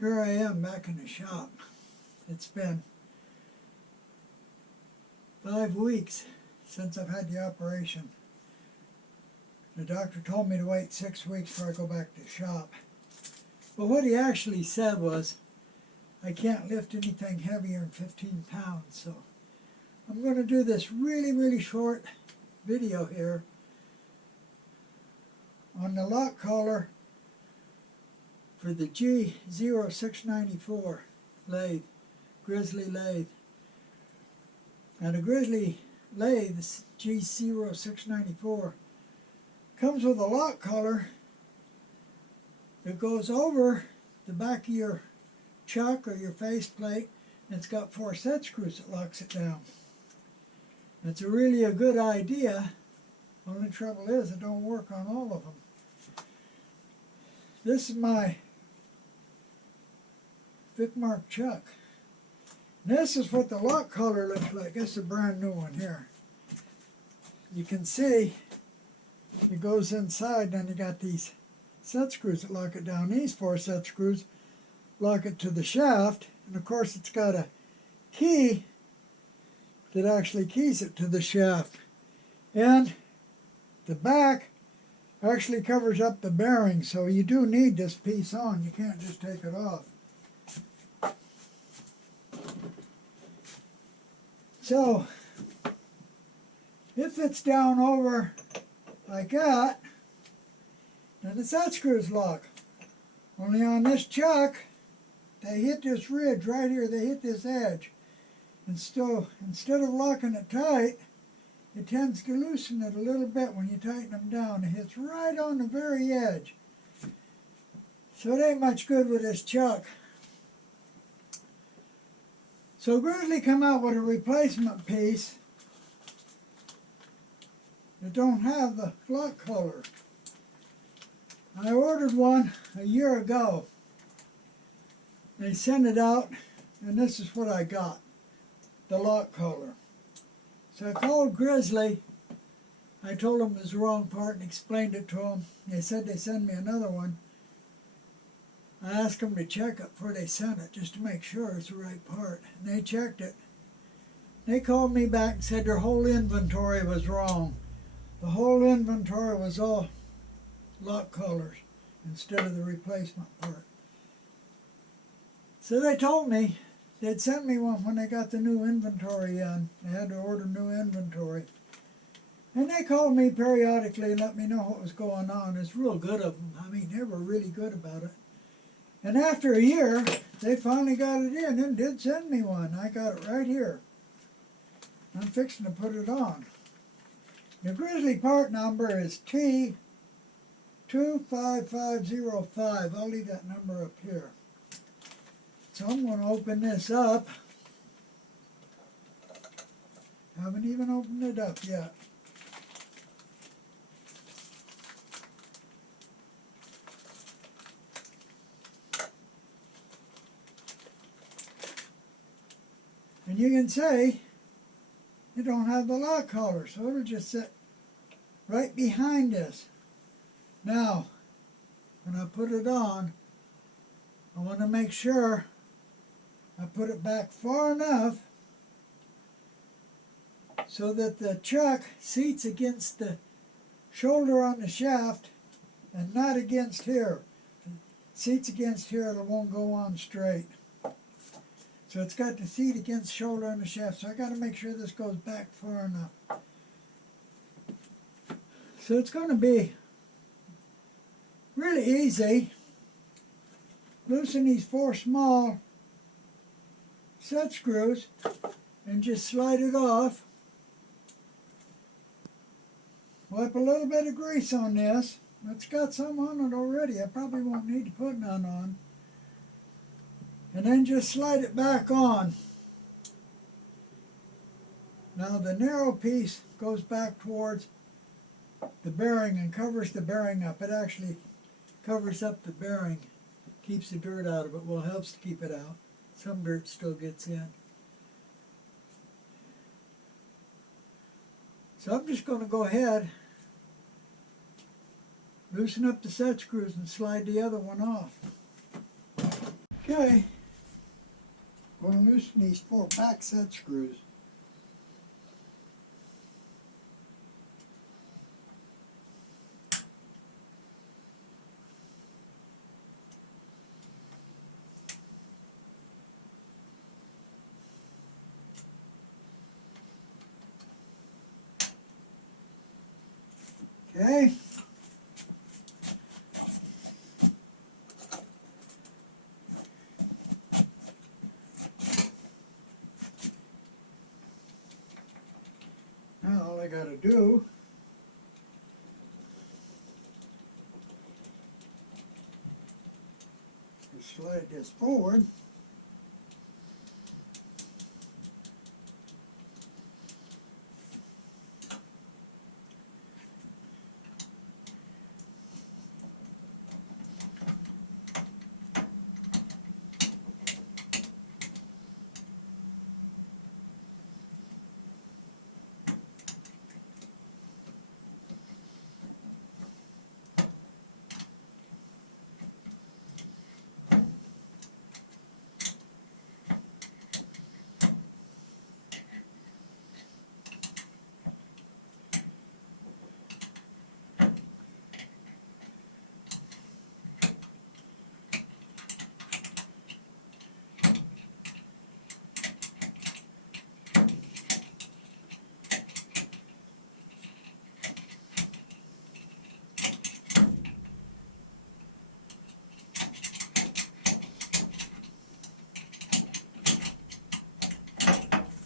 Here I am back in the shop. It's been 5 weeks since I've had the operation. The doctor told me to wait 6 weeks before I go back to the shop. But what he actually said was, I can't lift anything heavier than 15 pounds. So I'm going to do this really short video here on the lock collar for the G0694 lathe, grizzly lathe. Now the grizzly lathe, this G0694, comes with a lock collar that goes over the back of your chuck or your faceplate, and it's got 4 set screws that locks it down. It's really a good idea. Only trouble is it don't work on all of them. This is my Vic Mark chuck. And this is what the lock collar looks like. This is a brand new one here. You can see it goes inside, then you got these set screws that lock it down. These 4 set screws lock it to the shaft, and of course it's got a key that actually keys it to the shaft. And the back actually covers up the bearing, so you do need this piece on. You can't just take it off. So if it's down over like that, then the set screws lock. Only on this chuck, they hit this ridge right here, they hit this edge. And so instead of locking it tight, it tends to loosen it a little bit when you tighten them down. It hits right on the very edge. So it ain't much good with this chuck. So Grizzly come out with a replacement piece that don't have the lock collar. I ordered one a year ago. They sent it out, and this is what I got, the lock collar. So I called Grizzly. I told them it was the wrong part and explained it to them. They said they'd send me another one. I asked them to check it before they sent it, just to make sure it's the right part. And they checked it. They called me back and said their whole inventory was wrong. The whole inventory was all lock collars instead of the replacement part. So they told me they'd send me one when they got the new inventory in. They had to order new inventory. And they called me periodically and let me know what was going on. It's real good of them. I mean, they were really good about it. And after a year, they finally got it in and did send me one. I got it right here. I'm fixing to put it on. The Grizzly part number is T25505. I'll leave that number up here. So I'm going to open this up. Haven't even opened it up yet. And you can see you don't have the lock collar, so it'll just sit right behind this. Now, when I put it on, I want to make sure I put it back far enough so that the chuck seats against the shoulder on the shaft and not against here. If it seats against here, it won't go on straight. So it's got the seat against the shoulder on the shaft, so I got to make sure this goes back far enough. So it's going to be really easy. Loosen these 4 small set screws and just slide it off. Wipe a little bit of grease on this. It's got some on it already. I probably won't need to put none on. And then just slide it back on. Now the narrow piece goes back towards the bearing and covers the bearing up. It actually covers up the bearing, keeps the dirt out of it. Well, it helps to keep it out. Some dirt still gets in. So I'm just going to go ahead, loosen up the set screws and slide the other one off. Okay, going to loosen these 4-pack set screws. Okay. Now all I got to do is slide this forward.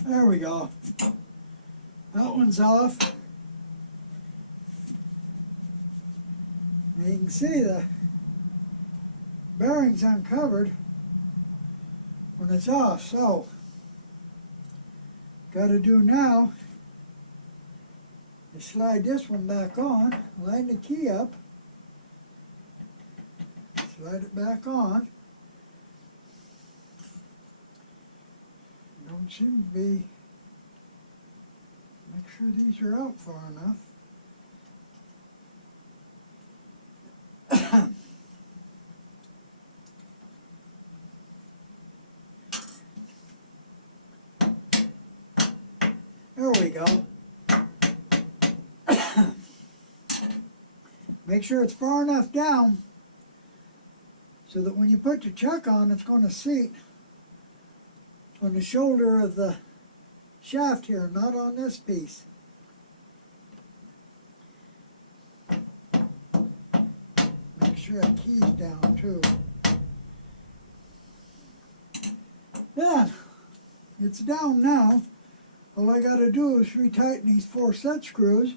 There we go. That one's off. And you can see the bearing's uncovered when it's off. So, got to do now is slide this one back on, line the key up, slide it back on. Don't seem to be, make sure these are out far enough. There we go. Make sure it's far enough down so that when you put the chuck on, it's going to seat on the shoulder of the shaft here, not on this piece. Make sure the key's down too. Then, it's down now. All I got to do is retighten these 4 set screws.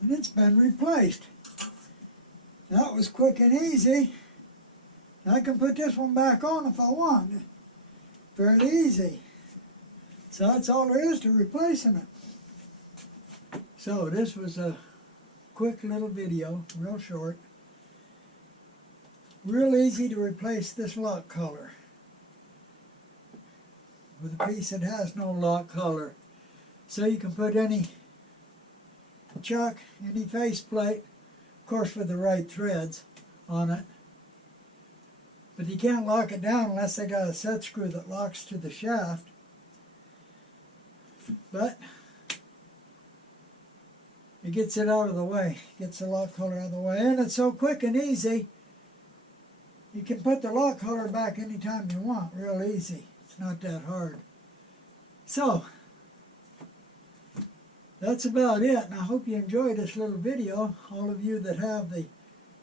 And it's been replaced. That was quick and easy. I can put this one back on if I want. Fairly easy. So that's all there is to replacing it. So this was a quick little video, real short. Real easy to replace this lock collar with a piece that has no lock collar. So you can put any chuck, any faceplate, of course with the right threads on it. But you can't lock it down unless they got a set screw that locks to the shaft. But it gets it out of the way, gets the lock collar out of the way. And it's so quick and easy, you can put the lock collar back anytime you want, real easy. It's not that hard. So, that's about it, and I hope you enjoyed this little video, all of you that have the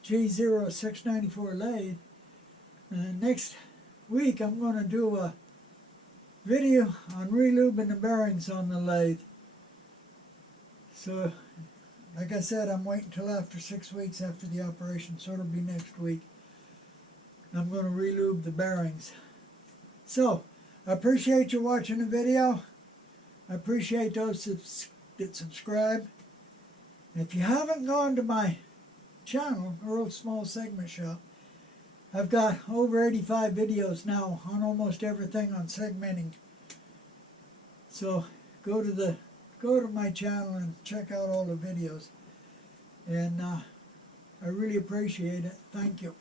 G0694 lathe. Next week I'm going to do a video on relubing the bearings on the lathe. So, like I said, I'm waiting until after 6 weeks after the operation, so it'll be next week. I'm going to relube the bearings. So, I appreciate you watching the video. I appreciate those that subscribe. If you haven't gone to my channel, Earl's Small Segment Shop, I've got over 85 videos now on almost everything on segmenting. So go to my channel and check out all the videos. And I really appreciate it. Thank you.